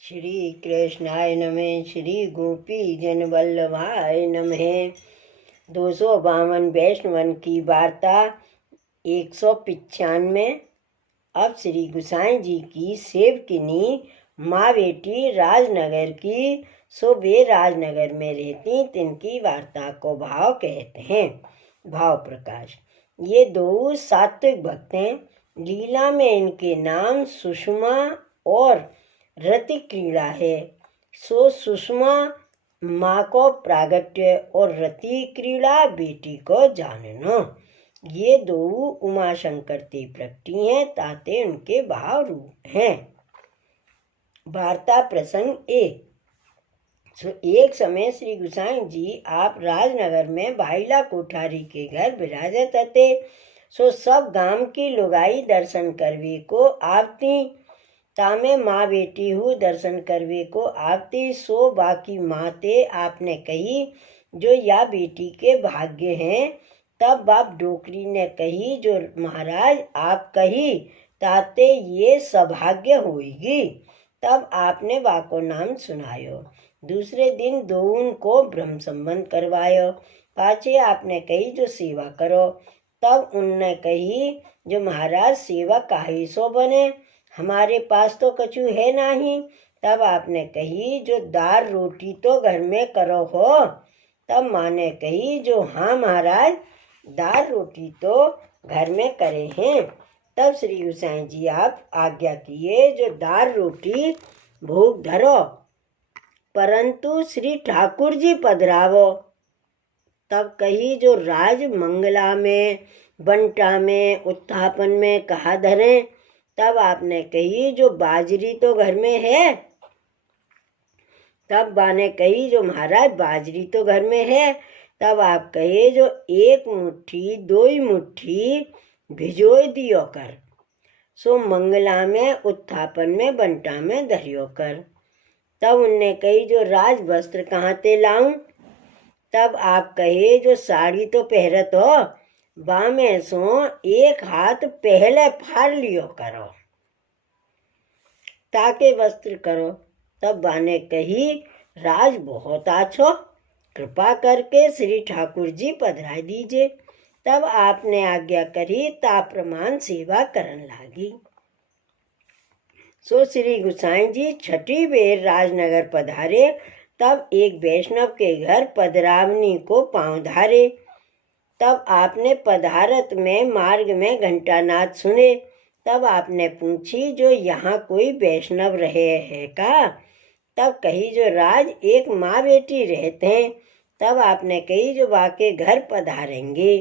श्री कृष्णाय नमः। श्री गोपी जन वल्लभाय नमः। 252 वैष्णवन की वार्ता 195। अब श्री गुसाई जी की सेवकिनी माँ बेटी राजनगर की, सो वे राजनगर में रहती, तिनकी वार्ता को भाव कहते हैं। भाव प्रकाश। ये दो सात्विक भक्त हैं। लीला में इनके नाम सुषमा और रति क्रीड़ा है। सो सुषमा माँ को प्रागट्य और रति क्रीड़ा बेटी को जानना। ये दो उमा शंकर ते प्रकटी हैं, ताते उनके भाव रूप हैं। वार्ता प्रसंग 1। एक समय श्री गुसाई जी आप राजनगर में भाईला कोठारी के घर विराजत थे। सो सब गांव की लुगाई दर्शन करवे को आवती। तामे माँ बेटी हूँ दर्शन करवे को आवती। सो बाकी माते आपने कही, जो या बेटी के भाग्य हैं। तब बाप डोकरी ने कही, जो महाराज आप कही ताते ये सौभाग्य होगी। तब आपने बाको नाम सुनायो। दूसरे दिन दोउन को ब्रह्म संबंध करवायो। पाछे आपने कही, जो सेवा करो। तब उनने कही, जो महाराज सेवा काहे सो बने, हमारे पास तो कछु है नहीं। तब आपने कही, जो दाल रोटी तो घर में करो हो। तब माँ ने कही, जो हाँ महाराज, दाल रोटी तो घर में करे हैं। तब श्री गुसाई जी आप आज्ञा किए, जो दाल रोटी भोग धरो, परंतु श्री ठाकुर जी पधरावो। तब कही, जो राज मंगला में, बंटा में, उत्थापन में कहा धरे। तब आपने कही, जो बाजरी तो घर में है। तब बा ने कही, जो महाराज बाजरी तो घर में है। तब आप कहे, जो एक मुट्ठी 2 मुट्ठी भिजोई दियो कर। सो मंगला में, उत्थापन में, बंटा में धरियो कर। तब उनने कही, जो राज वस्त्र कहाँ ते लाऊं। तब आप कहे, जो साड़ी तो पहरत हो, बा में सो एक हाथ पहले फाड़ लियो करो, ताके वस्त्र करो। तब बा ने कही, राज बहुत आछो, कृपा करके श्री ठाकुर जी पधरा दीजिए। तब आपने आज्ञा करी, ता प्रमाण सेवा करन लागी। सो श्री गुसाई जी छठी बेर राजनगर पधारे। तब एक वैष्णव के घर पधरावनी को पांव धारे। तब आपने पधारत में मार्ग में घंटानाद सुने। तब आपने पूछी, जो यहाँ कोई वैष्णव रहे है का। तब कही, जो राज एक माँ बेटी रहते हैं। तब आपने कही, जो वाके घर पधारेंगे।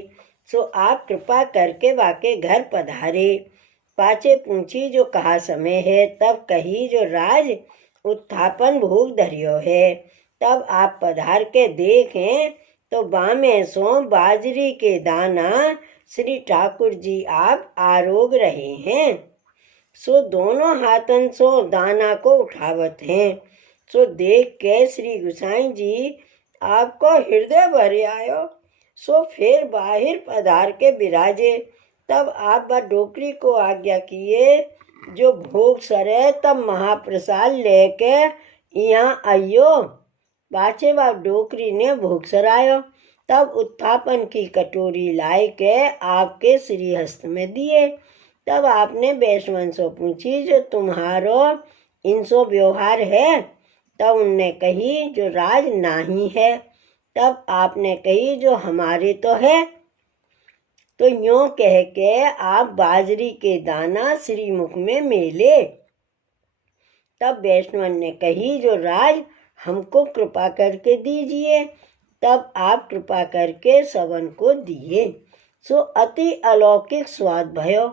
सो आप कृपा करके वाके घर पधारे। पाछे पूछी, जो कहा समय है। तब कही, जो राज उत्थापन भोग धरियो है। तब आप पधार के देखें, तो बामे सो बाजरी के दाना श्री ठाकुर जी आप आरोग रहे हैं। सो दोनों हाथन सो दाना को उठावत हैं। सो देख के श्री गुसाई जी आपको हृदय भर आयो। सो फिर बाहर पधार के विराजे। तब आप बा डोकरी को आज्ञा किए, जो भोग सरे। तब महाप्रसाद लेके यहाँ आइयो। पाछे बाप डोकरी ने भोग सरायो। तब उत्थापन की कटोरी लाई के आपके श्रीहस्त में दिए। तब आपने वैष्णवन से पूछी, जो तुम्हारो इनसो व्यवहार है। तब उनने कही, जो राज नाही है। तब आपने कही, जो हमारे तो है। तो यूं कह के आप बाजरी के दाना श्री मुख में मेले। तब वैष्णवन ने कही, जो राज हमको कृपा करके दीजिए। तब आप कृपा करके सबन को दिए। सो अति अलौकिक स्वाद भयो।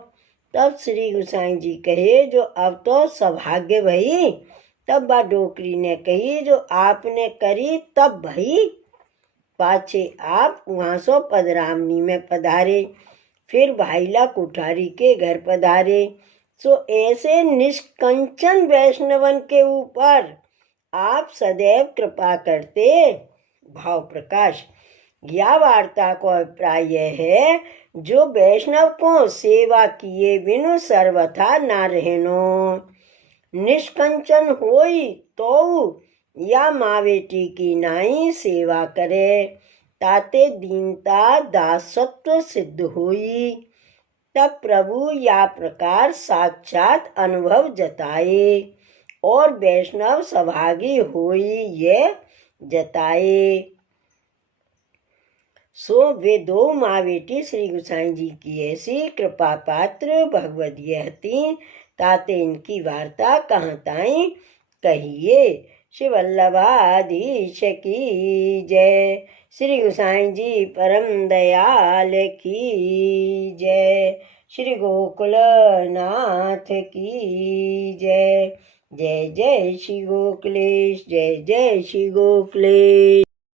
तब श्री गुसाई जी कहे, जो अब तो सौभाग्य भई। तब बा डोकरी ने कही, जो आपने करी तब भई। पाछे आप वहाँ सो पधरावनी में पधारे। फिर भाईला कोठारी के घर पधारे। सो ऐसे निष्कंचन वैष्णवन के ऊपर आप सदैव कृपा करते। भाव प्रकाश। यह वार्ता को अभिप्राय यह है, जो वैष्णव को सेवा किए बिनु सर्वथा ना रहनो। निष्कंचन होई तो या माँ बेटी की नाई सेवा करे, ताते दीनता दासत्व सिद्ध होई। तब प्रभु या प्रकार साक्षात अनुभव जताए और वैष्णव सभागी होई ये जताए। सो वे दो माँ बेटी श्री गोसाई जी की ऐसी कृपा पात्र भगवदीय हती, ताते इनकी वार्ता कहाँ ताई कहिए। श्री वल्लभाधीश की जय। श्री गोसाई जी परम दयाल की जय। श्री गोकुलनाथ की जय। जय जय श्री गोकुलेश, जय जय श्री गोकुलेश।